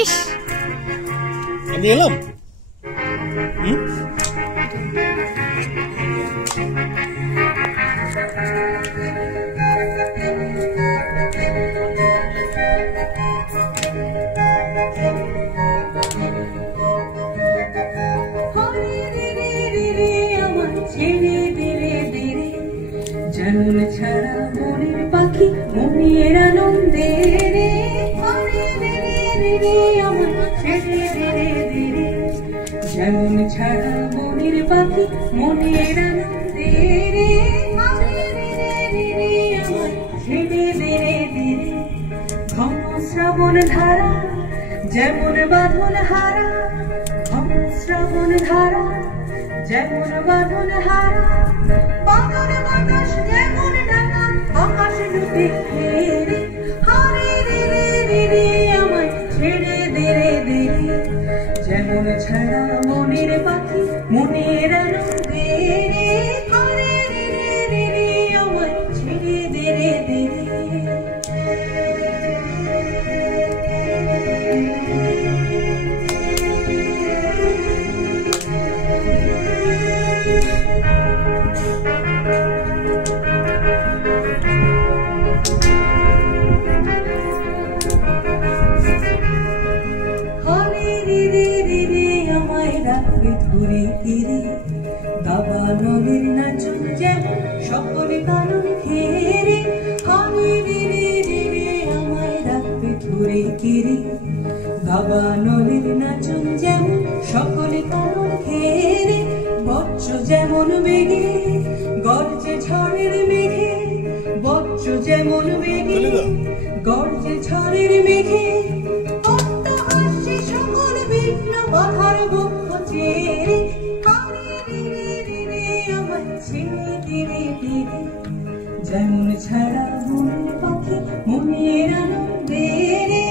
ইস, আমি এলাম। যেমন ছাড়া মনের পাখি মনের আনন্দে রে, আমার ছেড়ে দে রে। যেমন ছাড়া মনের পাখি মনের আনন্দে রে, আমার ছেড়ে দে রে। ঘন শ্রাবণ ধারা যেমন বাঁধন হারা, ঘন শ্রাবণ ধারা যেমন বাঁধন হারা, বাঁধন বাতাস যেমন ডাকা আকাশ ডুবে রে। হারে রে রে রে আমায় ছেড়ে দে রে। যেমন ছাড়া মনের পাখি মনের আনন্দে রে, হারে রে রে রে আমায় ছেড়ে দে রে। ঘুরে ফিরে দাবানলের নাচন যেমন সকল কারণ ঘেরে, হারে রে রে রে আমায় রাখবে ঘুরে ফিরে দাবানলের নাচন যেমন সকল কারণ ঘেরে। বজ্র যেমন বেগে গর্জে ঝড়ের মেঘে, বজ্র যেমন বেগে গর্জে ঝড়ের মেঘে, অট্টহাস্যে সকল বিঘ্ন বাধার বক্ষ চেরে। হারে রে রে রে আমায় ছেড়ে দে রে। যেমন ছাড়া মনের পাখি মনের আনন্দে রে,